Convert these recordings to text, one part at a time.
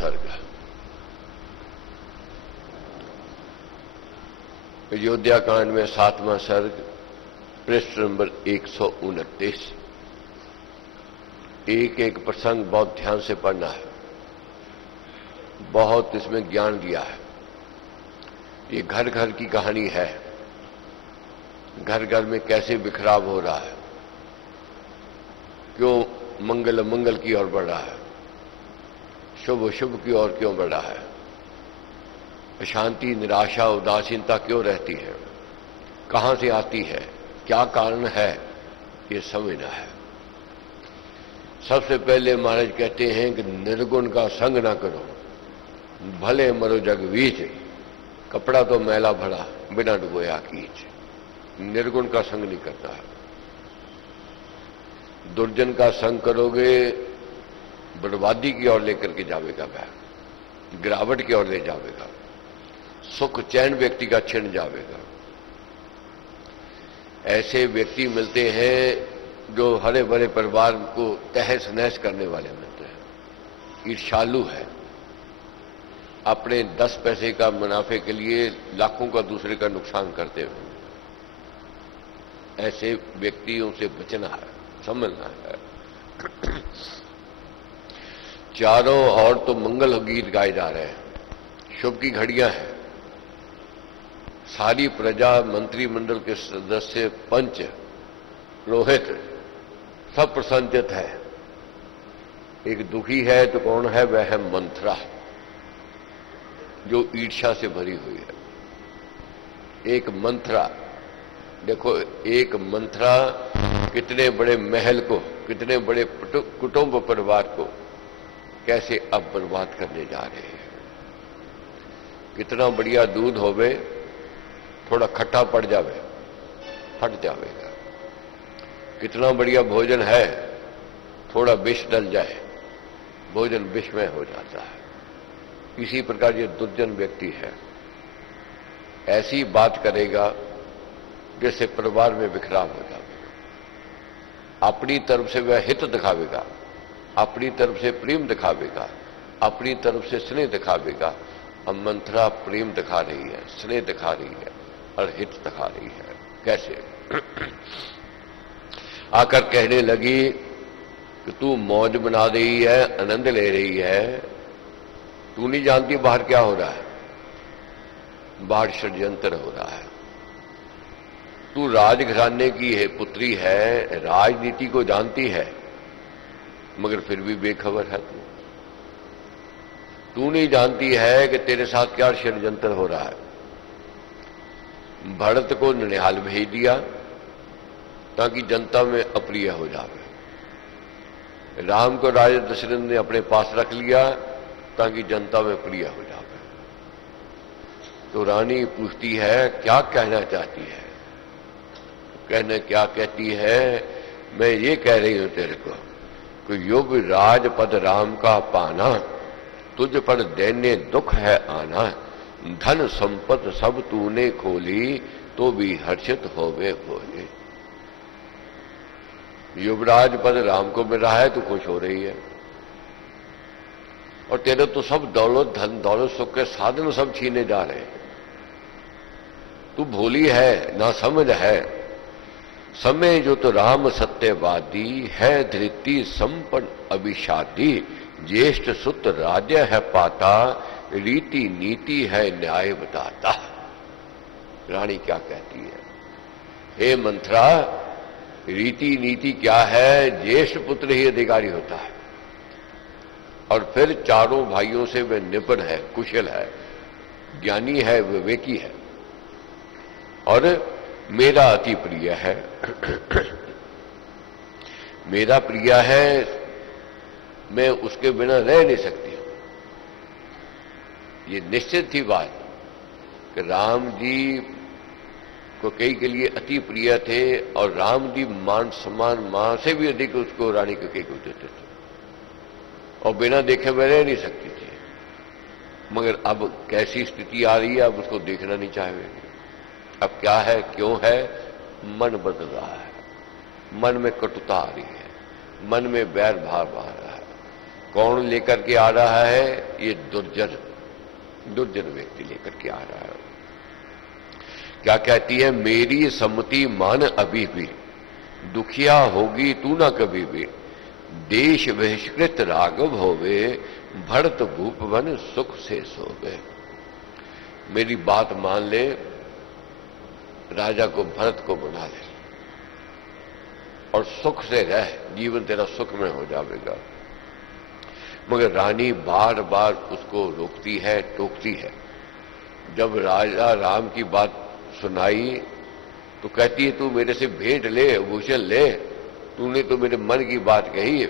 सर्ग। अयोध्या कांड में 7वां सर्ग, पृष्ठ नंबर 129। एक एक प्रसंग बहुत ध्यान से पढ़ना है, बहुत इसमें ज्ञान दिया है। ये घर घर की कहानी है, घर घर में कैसे बिखराव हो रहा है, क्यों मंगल मंगल की ओर बढ़ रहा है, शुभ शुभ की ओर क्यों बढ़ रहा है, अशांति निराशा उदासीनता क्यों रहती है, कहां से आती है, क्या कारण है, ये समझना है। सबसे पहले महाराज कहते हैं कि निर्गुण का संग ना करो, भले मरो जग बीच, कपड़ा तो मैला भरा बिना डुबोया कीच। निर्गुण का संग नहीं करना है। दुर्जन का संग करोगे बर्बादी की ओर लेकर के जावेगा, वह गिरावट की ओर ले जावेगा, सुख चैन व्यक्ति का छिन जावेगा। ऐसे व्यक्ति मिलते हैं जो हरे भरे परिवार को तहस नहस करने वाले मिलते हैं, ईर्ष्यालु है, अपने 10 पैसे का मुनाफे के लिए लाखों का दूसरे का नुकसान करते हुए। ऐसे व्यक्तियों से बचना है, समझना है। चारों ओर तो मंगल गीत गाए जा रहे हैं, शुभ की घड़ियां हैं, सारी प्रजा, मंत्रिमंडल के सदस्य, पंच, पुरोहित सब प्रसन्नचित है। एक दुखी है तो कौन है? वह है मंथरा, जो ईर्ष्या से भरी हुई है। एक मंथरा, देखो एक मंथरा कितने बड़े महल को, कितने बड़े कुटुंब परिवार को कैसे अब बर्बाद करने जा रहे हैं। कितना बढ़िया दूध होवे, थोड़ा खट्टा पड़ जावे, फट जावेगा। कितना बढ़िया भोजन है, थोड़ा विष डल जाए, भोजन विषमय हो जाता है। इसी प्रकार ये दुर्जन व्यक्ति है, ऐसी बात करेगा जैसे परिवार में बिखराव हो जाएगा। अपनी तरफ से वह हित दिखावेगा, अपनी तरफ से प्रेम दिखावेगा, अपनी तरफ से स्नेह दिखावेगा। अब मंथरा प्रेम दिखा रही है, स्नेह दिखा रही है और हित दिखा रही है। कैसे? आकर कहने लगी कि तू मौज बना रही है, आनंद ले रही है, तू नहीं जानती बाहर क्या हो रहा है, बाहर षड्यंत्र हो रहा है। तू राजघराने की है, पुत्री है, राजनीति को जानती है, मगर फिर भी बेखबर है। तू नहीं जानती है कि तेरे साथ क्या षड्यंत्र हो रहा है। भरत को ननिहाल भेज दिया ताकि जनता में अप्रिय हो जावे। राम को राजा दशरथ ने अपने पास रख लिया ताकि जनता में प्रिय हो जावे। तो रानी पूछती है क्या कहना चाहती है? कहने क्या कहती है? मैं ये कह रही हूं तेरे को कि युग राजपद राम का पाना, तुझ पर दैन्य दुख है आना। धन संपत सब तूने खोली, तो भी हर्षित होवे भोले। युवराज पद राम को मिल रहा है, तू खुश हो रही है, और तेरे तो सब दौलत, धन दौलत, सुख के साधन सब छीने जा रहे हैं। तू भोली है, ना समझ है। समय जो तो राम सत्यवादी है, धृति संपन्न अभिषादी। ज्येष्ठ सुत राज्य है पाता, रीति नीति है न्याय बताता। रानी क्या कहती है? हे मंथरा, रीति नीति क्या है? ज्येष्ठ पुत्र ही अधिकारी होता है, और फिर चारों भाइयों से वह निपुण है, कुशल है, ज्ञानी है, विवेकी है, और मेरा अति प्रिय है। मेरा प्रिय है, मैं उसके बिना रह नहीं सकती। ये निश्चित थी बात कि राम जी को कई के लिए अति प्रिय थे, और राम जी मान सम्मान मां से भी अधिक उसको, रानी को कई को देते थे, और बिना देखे वह रह नहीं सकती थी। मगर अब कैसी स्थिति आ रही है, अब उसको देखना नहीं चाहेंगे। अब क्या है, क्यों है? मन बदल रहा है, मन में कटुता आ रही है, मन में बैर भाव आ रहा है, कौन लेकर के आ रहा है? ये दुर्जन व्यक्ति लेकर के आ रहा है। क्या कहती है? मेरी सम्मति मान अभी भी, दुखिया होगी तू ना कभी भी। देश बहिष्कृत राघव होवे, भरत भूप वन सुख से सोवे। मेरी बात मान ले, राजा को भरत को बना ले और सुख से रह, जीवन तेरा सुख में हो जाएगा। मगर रानी बार बार उसको रोकती है, टोकती है। जब राजा राम की बात सुनाई तो कहती है, तू मेरे से भेंट ले, भूषण ले, तूने तो मेरे मन की बात कही।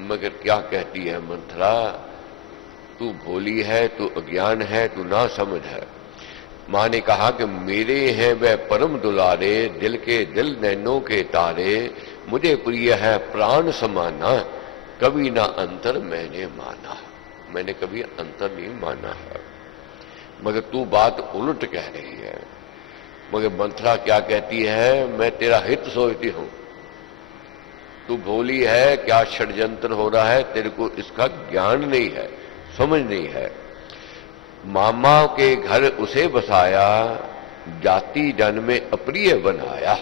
मगर क्या कहती है मंथरा? तू भोली है, तू अज्ञान है, तू ना समझ है। मां ने कहा कि मेरे हैं वह परम दुलारे, दिल के दिल नैनों के तारे, मुझे प्रिय है प्राण समाना, कभी ना अंतर मैंने माना। मैंने कभी अंतर नहीं माना है, मगर तू बात उलट कह रही है। मगर मंथरा क्या कहती है? मैं तेरा हित सोचती हूं। तू भोली है, क्या षड्यंत्र हो रहा है, तेरे को इसका ज्ञान नहीं है, समझ नहीं है। मामा के घर उसे बसाया, जाति जन में अप्रिय बनाया।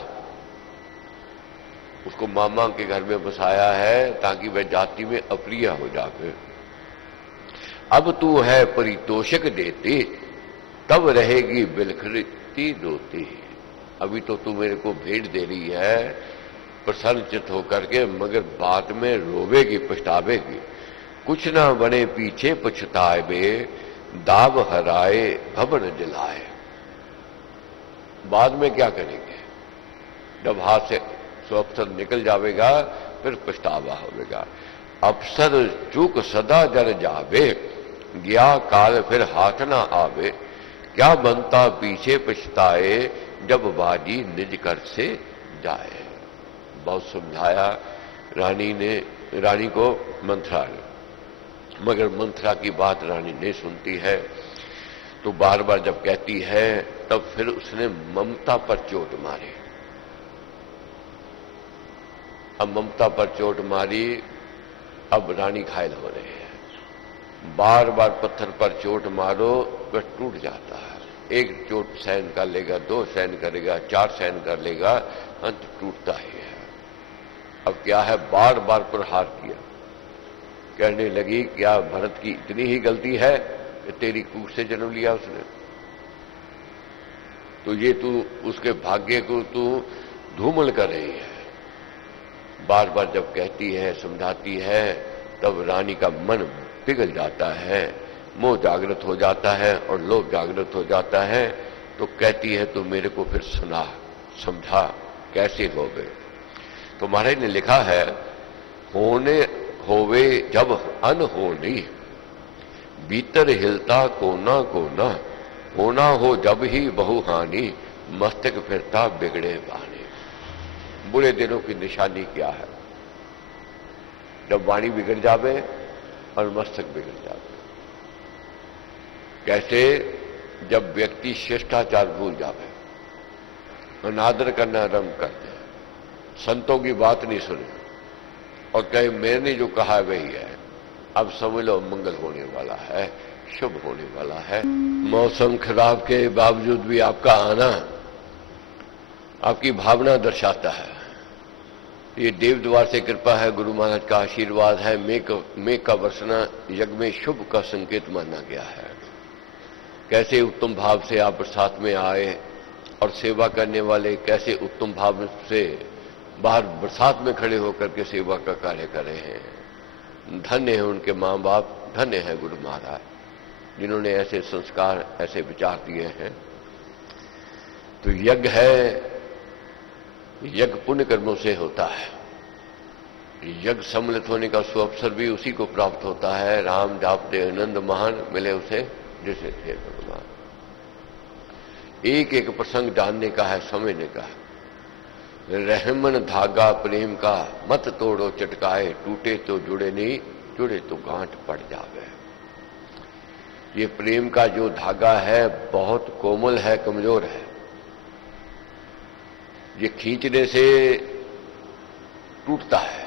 उसको मामा के घर में बसाया है ताकि वह जाति में अप्रिय हो जाए। अब तू है परितोषक देती, तब रहेगी बिलखती रोती। अभी तो तू मेरे को भेंट दे रही है प्रसन्नचित होकर के, मगर बाद में रोवेगी, पछतावेगी। कुछ ना बने पीछे पछताए, दाव हराए भवन जलाए। बाद में क्या करेंगे? जब हाथ से सो अवसर निकल जावेगा, फिर पछतावा होगा। अवसर चूक सदा जर जावे, गया काल फिर हाथ ना आवे। क्या बनता पीछे पछताए, जब बाजी निज कर से जाए। बहुत समझाया रानी को मंथरा ने, मगर मंथरा की बात रानी नहीं सुनती है। तो बार बार जब कहती है, तब फिर उसने ममता पर चोट मारी। अब ममता पर चोट मारी, अब रानी घायल हो रही है। बार बार पत्थर पर चोट मारो, वह टूट जाता है। एक चोट सहन कर लेगा, दो सहन करेगा, चार सहन कर लेगा, अंत टूटता ही है। अब क्या है? बार बार प्रहार किया। कहने लगी, क्या भरत की इतनी ही गलती है कि तेरी कूख से जन्म लिया उसने? तो ये तू उसके भाग्य को तू धूमिल कर रही है। बार बार जब कहती है, समझाती है, तब रानी का मन पिघल जाता है, मोह जागृत हो जाता है और लोभ जागृत हो जाता है। तो कहती है, तो मेरे को फिर सुना, समझा, कैसे होवे। तो महाराज ने लिखा है, होने होवे जब अनहोनी, भीतर हिलता कोना कोना, होना हो जब ही बहु हानि, मस्तक फिरता बिगड़े वाणी। बुरे दिनों की निशानी क्या है? जब वाणी बिगड़ जावे और मस्तक बिगड़ जावे। कैसे? जब व्यक्ति शिष्टाचार भूल जावे, अनादर करना आरंभ कर दे, संतों की बात नहीं सुने और कहे मैंने जो कहा वही है। अब समझ लो मंगल होने वाला है, शुभ होने वाला है। मौसम खराब के बावजूद भी आपका आना आपकी भावना दर्शाता है। ये देव द्वार से कृपा है, गुरु महाराज का आशीर्वाद है। मेघ का बरसना यज्ञ में शुभ का संकेत माना गया है। कैसे उत्तम भाव से आप बरसात में आए और सेवा करने वाले कैसे उत्तम भाव से बाहर बरसात में खड़े होकर के सेवा का कार्य कर रहे हैं। धन्य है उनके माँ बाप, धन्य है गुरु महाराज जिन्होंने ऐसे संस्कार, ऐसे विचार दिए हैं। तो यज्ञ है, यज्ञ पुण्य कर्मों से होता है। यज्ञ सम्मिलित होने का सुअवसर भी उसी को प्राप्त होता है। राम जाप दे आनंद महान, मिले उसे जैसे थे भगवान। एक एक प्रसंग जानने का है, समझने का है। रहमन धागा प्रेम का, मत तोड़ो चटकाए, टूटे तो जुड़े नहीं, जुड़े तो गांठ पड़ जावे। ये प्रेम का जो धागा है बहुत कोमल है, कमजोर है। ये खींचने से टूटता है,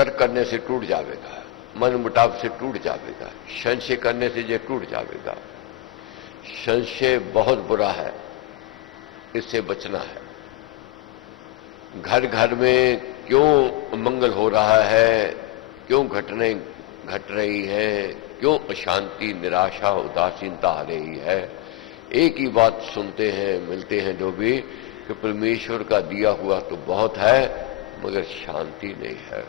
तर्क करने से टूट जाएगा, मन मुटाव से टूट जाएगा, संशय करने से ये टूट जाएगा। संशय बहुत बुरा है, इससे बचना है। घर घर में क्यों मंगल हो रहा है, क्यों घटनाएं घट रही हैं, क्यों अशांति, निराशा, उदासीनता आ रही है, एक ही बात सुनते हैं, मिलते हैं जो भी, कि परमेश्वर का दिया हुआ तो बहुत है मगर शांति नहीं है।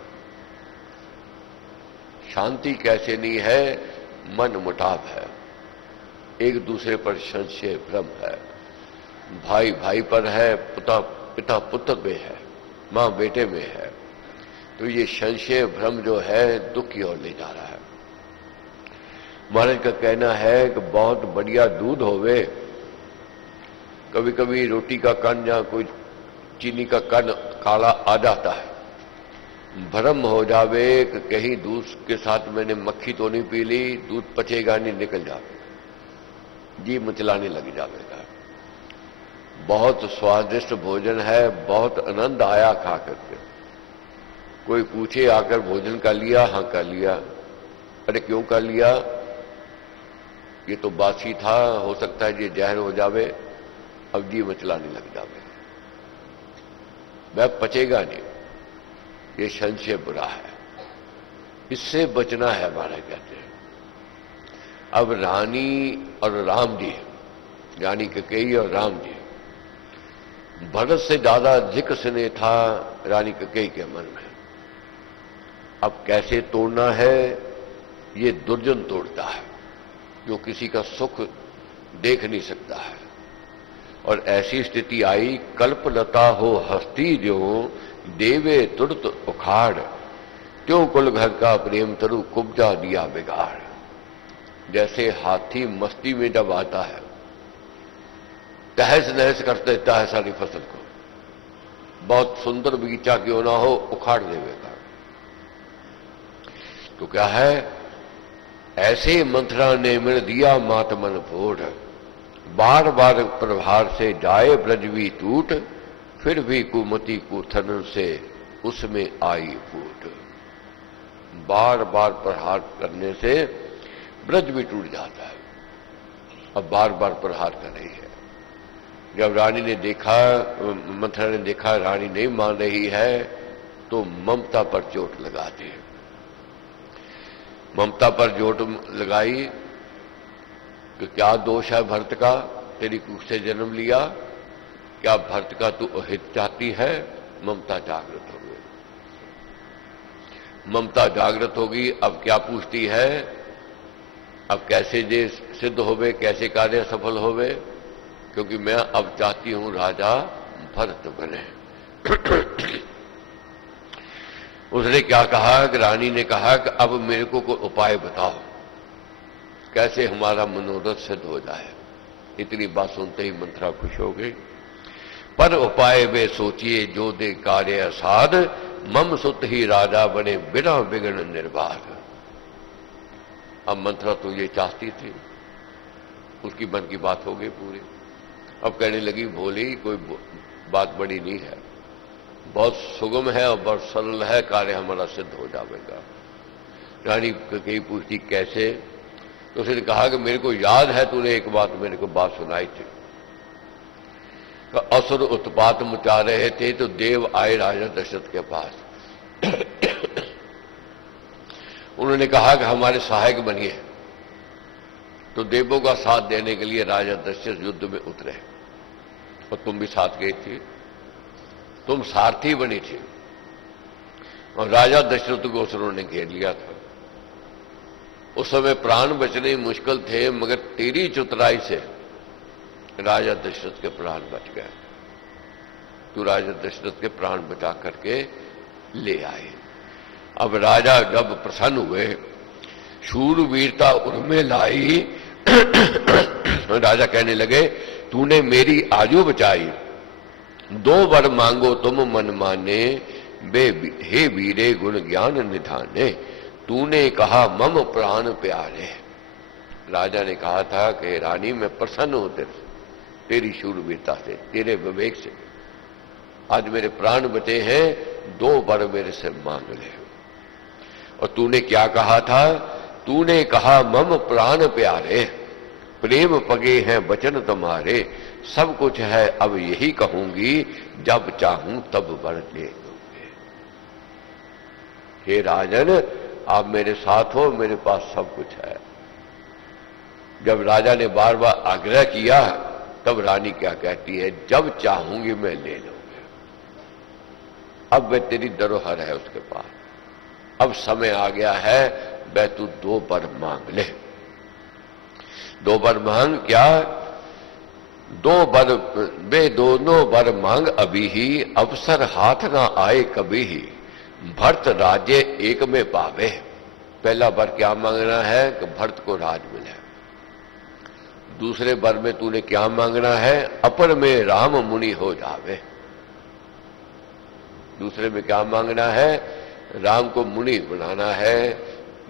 शांति कैसे नहीं है? मन मुटाव है, एक दूसरे पर संशय भ्रम है, भाई भाई पर है, पिता पुत्र में है, मां बेटे में है। तो ये संशय भ्रम जो है दुख की ओर ले जा रहा है। महाराज का कहना है कि बहुत बढ़िया दूध होवे, कभी कभी रोटी का कण या कोई चीनी का कण काला आ जाता है, भ्रम हो जावे कि कहीं दूध के साथ मैंने मक्खी तो नहीं पी ली, दूध पचेगा नहीं, निकल जावे, जी मचलाने लग जाएगा। बहुत स्वादिष्ट भोजन है, बहुत आनंद आया खा करके, कोई पूछे आकर भोजन कर लिया? हाँ कर लिया। अरे क्यों कर लिया? ये तो बासी था, हो सकता है ये जहर हो जावे, अब जी मचलाने लग जावे, वह पचेगा नहीं। ये संशय बुरा है, इससे बचना है महाराज कहते हैं। अब रानी और राम जी, रानी कैकेयी और राम जी, भरत से ज्यादा जिक्र स्नेह था रानी कैकेयी के मन में। अब कैसे तोड़ना है? ये दुर्जन तोड़ता है जो किसी का सुख देख नहीं सकता है। और ऐसी स्थिति आई, कल्पलता हो हस्ती जो देवे तुरत उखाड़, क्यों कुल घर का प्रेम तरु कुब्जा दिया बिगाड़। जैसे हाथी मस्ती में जब आता है, तहस नहस कर देता है सारी फसल को, बहुत सुंदर बगीचा क्यों ना हो उखाड़ देगा। तो क्या है? ऐसे मंथरा ने मिल दिया मात मन फोड़, बार बार प्रभार से जाए ब्रजवी टूट, फिर भी कुमति कुथन से उसमें आई फूट। बार बार प्रहार करने से ब्रज भी टूट जाता है। अब बार बार प्रहार कर रही है। जब रानी ने देखा, मंथरा ने देखा रानी नहीं मान रही है, तो ममता पर चोट लगाती है। ममता पर चोट लगाई कि क्या दोष है भरत का, तेरी कुख से जन्म लिया, क्या भरत का तू अहित चाहती है? ममता जागृत हो गई। ममता जागृत होगी। अब क्या पूछती है? अब कैसे जे सिद्ध होवे, कैसे कार्य सफल होवे? क्योंकि मैं अब चाहती हूं राजा भरत बने। उसने क्या कहा कि रानी ने कहा कि अब मेरे को कोई उपाय बताओ, कैसे हमारा मनोरथ सिद्ध हो जाए। इतनी बात सुनते ही मंथरा खुश हो गई। पर उपाय वे सोचिए जो दे कार्य साध, मम सुत ही राजा बने बिना विघ्न निर्बाध। अब मंथरा तो ये चाहती थी, उसकी मन की बात हो गई पूरी। अब कहने लगी, बोली कोई बात बड़ी नहीं है, बहुत सुगम है और बहुत सरल है, कार्य हमारा सिद्ध हो जाएगा। रानी कहीं पूछती कैसे? तो उसने कहा कि मेरे को याद है तूने एक बात मेरे को बात सुनाई थी। तो असुर उत्पात मचा रहे थे तो देव आए राजा दशरथ के पास। उन्होंने कहा कि हमारे सहायक बनिए। तो देवों का साथ देने के लिए राजा दशरथ युद्ध में उतरे और तुम भी साथ गई थी, तुम सारथी बनी थी। और राजा दशरथ को असुरों ने घेर लिया था। उस समय प्राण बचने मुश्किल थे, मगर तेरी चतुराई से राजा दशरथ के प्राण बच गए। तू राजा दशरथ के प्राण बचा करके ले आए। अब राजा जब प्रसन्न हुए, शूरवीरता उनमें लाई। राजा कहने लगे, तूने मेरी आयु बचाई, 2 वर मांगो तुम मन माने, बे हे वीरे गुण ज्ञान निधाने, तूने कहा मम प्राण प्यारे। राजा ने कहा था कि रानी मैं प्रसन्न हूं तेरी शूरवीरता से, तेरे विवेक से। आज मेरे प्राण बचे हैं, 2 वर मेरे से मांग ले। और तूने क्या कहा था? तूने कहा मम प्राण प्यारे, प्रेम पगे हैं वचन तुम्हारे, सब कुछ है अब यही कहूंगी, जब चाहूं तब वर ले लूंगे। हे राजन, आप मेरे साथ हो, मेरे पास सब कुछ है। जब राजा ने बार बार आग्रह किया तब रानी क्या कहती है? जब चाहूंगी मैं ले लूंगी। अब वह तेरी धरोहर है उसके पास, अब समय आ गया है, वह तू 2 वर मांग ले। 2 वर मांग क्या? 2 वर, वे दोनों वर मांग अभी ही, अवसर हाथ ना आए कभी ही, भरत राज्य एक में पावे। पहला वर क्या मांगना है? कि भरत को राज मिले। दूसरे वर में तूने क्या मांगना है? अपर में राम मुनि हो जावे। दूसरे में क्या मांगना है? राम को मुनि बनाना है,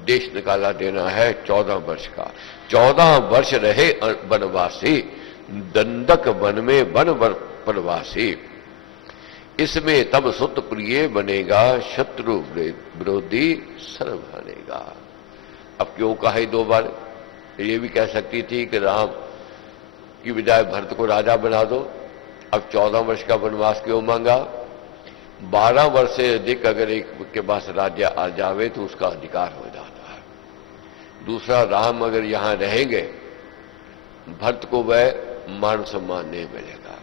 देश निकाला देना है 14 वर्ष का। 14 वर्ष रहे वनवासी, दंडक वन में वन प्रवासी, इसमें तब सुत प्रिय बनेगा, शत्रु विरोधी सर्व बनेगा। अब क्यों कहा 2 बार? ये भी कह सकती थी कि राम की बजाय भरत को राजा बना दो। अब 14 वर्ष का वनवास क्यों मांगा? 12 वर्ष से अधिक अगर एक के पास राज्य आ जावे तो उसका अधिकार हो जाता है। दूसरा, राम अगर यहां रहेंगे, भरत को वह मान सम्मान नहीं मिलेगा,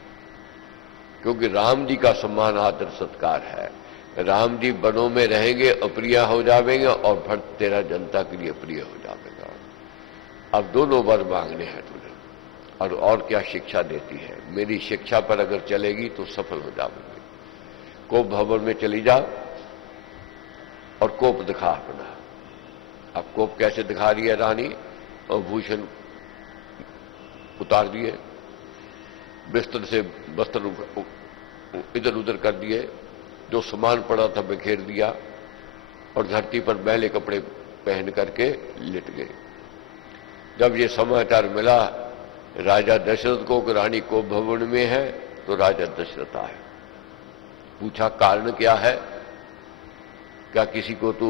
क्योंकि राम जी का सम्मान आदर सत्कार है। राम जी वनों में रहेंगे, अप्रिय हो जावेंगे, और भरत तेरा जनता के लिए प्रिय हो जावेगा। अब दोनों वर मांगने हैं तुझे, और क्या शिक्षा देती है? मेरी शिक्षा पर अगर चलेगी तो सफल हो जाओगे। कोप भवन में चली जाओ और कोप दिखा अपना। अब कोप कैसे दिखा रही है रानी? और भूषण उतार दिए, बिस्तर से वस्त्र इधर उधर कर दिए, जो सामान पड़ा था बिखेर दिया, और धरती पर मैले कपड़े पहन करके लिट गए। जब ये समाचार मिला राजा दशरथ को कि रानी कोप भवन में है, तो राजा दशरथ आए। पूछा कारण क्या है? क्या किसी को तू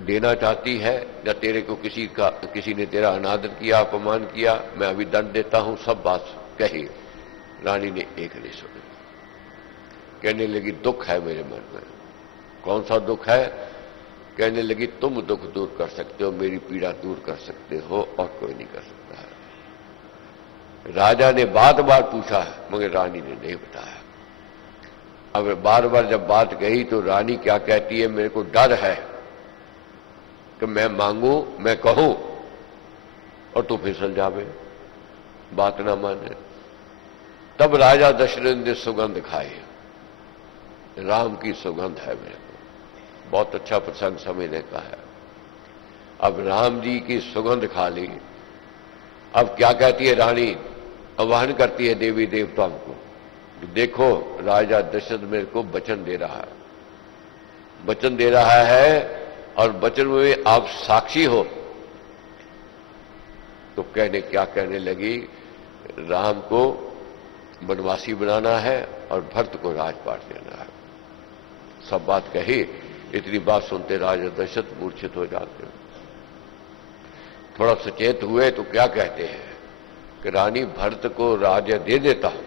देना चाहती है, या तेरे को किसी ने तेरा अनादर किया, अपमान किया? मैं अभी दंड देता हूं। सब बात कही, रानी ने एक नहीं सुनी। कहने लगी दुख है मेरे मन में। कौन सा दुख है? कहने लगी तुम दुख दूर कर सकते हो, मेरी पीड़ा दूर कर सकते हो, और कोई नहीं कर सकता है। राजा ने बार बार पूछा, मगर रानी ने नहीं बताया। अब बार बार जब बात कही तो रानी क्या कहती है? मेरे को डर है कि मैं मांगू, मैं कहूं और तू फिसल जावे, बात ना माने। तब राजा दशरथ ने सुगंध खाई। राम की सुगंध है मेरे को। बहुत अच्छा प्रसंग समझने का है। अब राम जी की सुगंध खा ली। अब क्या कहती है रानी? आह्वान करती है देवी देवताओं को, देखो राजा दशरथ मेरे को वचन दे रहा है, वचन दे रहा है, और वचन में आप साक्षी हो। तो क्या कहने लगी? राम को वनवासी बनाना है और भरत को राजपाट देना है। सब बात कही। इतनी बात सुनते राजा दशरथ मूर्छित हो जाते हैं। थोड़ा सचेत हुए तो क्या कहते हैं कि रानी भरत को राज्य दे देता हूं,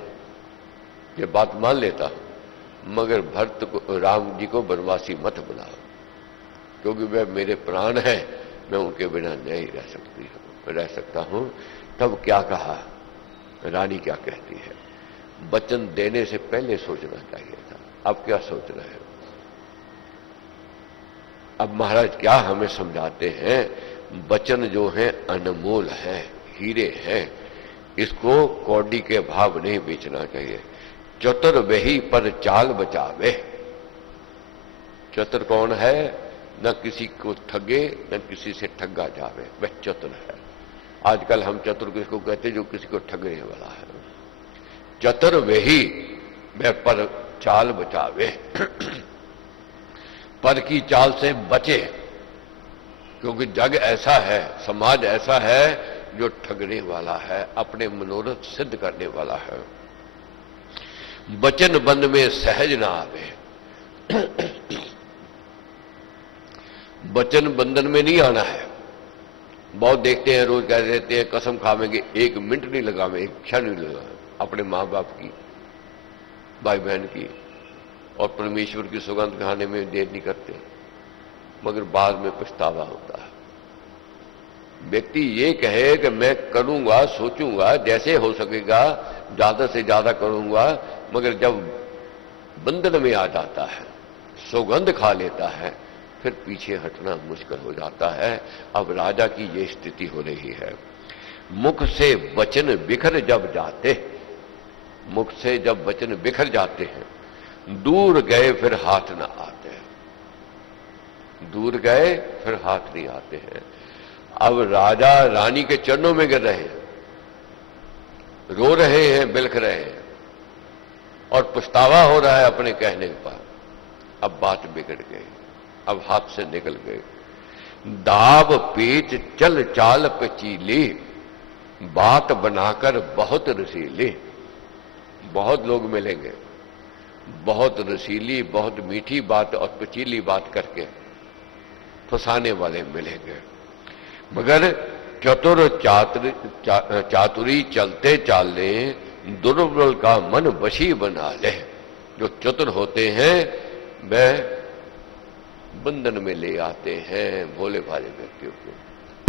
ये बात मान लेता हूं, मगर भरत को, राम जी को वनवासी मत बनाओ, क्योंकि वह मेरे प्राण हैं, मैं उनके बिना नहीं रह सकता हूं। तब क्या कहा? रानी क्या कहती है? वचन देने से पहले सोचना चाहिए था। अब क्या सोच रहे हो? अब महाराज क्या हमें समझाते हैं? वचन जो है अनमोल है, हीरे हैं, इसको कौड़ी के भाव नहीं बेचना चाहिए। चतुर वही पर चाल बचावे। चतुर कौन है? न किसी को ठगे, न किसी से ठगा जावे, वह चतुर है। आजकल हम चतुर किसको कहते? जो किसी को ठगने वाला है। चतुर वही वह पर चाल बचावे। पर की चाल से बचे, क्योंकि जग ऐसा है, समाज ऐसा है जो ठगने वाला है, अपने मनोरथ सिद्ध करने वाला है। वचन बंद में सहज ना आवे। वचन बंधन में नहीं आना है। बहुत देखते हैं, रोज कह देते हैं कसम खावेंगे, 1 मिनट नहीं लगावे, 1 क्षण नहीं लगा अपने माँ बाप की, भाई बहन की और परमेश्वर की सुगंध खाने में देर नहीं करते, मगर बाद में पछतावा होता है। व्यक्ति ये कहे कि मैं करूंगा, सोचूंगा, जैसे हो सकेगा ज्यादा से ज्यादा करूंगा, मगर जब बंधन में आ जाता है, सौगंध खा लेता है, फिर पीछे हटना मुश्किल हो जाता है। अब राजा की ये स्थिति हो रही है। मुख से वचन बिखर जब जाते, मुख से जब वचन बिखर जाते हैं, दूर गए फिर हाथ ना आते हैं, दूर गए फिर हाथ नहीं आते हैं। अब राजा रानी के चरणों में गिर रहे हैं, रो रहे हैं, बिलख रहे हैं और पछतावा हो रहा है अपने कहने पर। अब बात बिगड़ गई, अब हाथ से निकल गए। दाव पेच चल चाल पचीली, बात बनाकर बहुत रसीली। बहुत लोग मिलेंगे, बहुत रसीली, बहुत मीठी बात और पचीली बात करके फंसाने वाले मिलेंगे, मगर चतुर चातुरी चलते चालने दुर्बल का मन वशी बना ले। जो चतुर होते हैं वह बंधन में ले आते हैं भोले भाले व्यक्तियों को।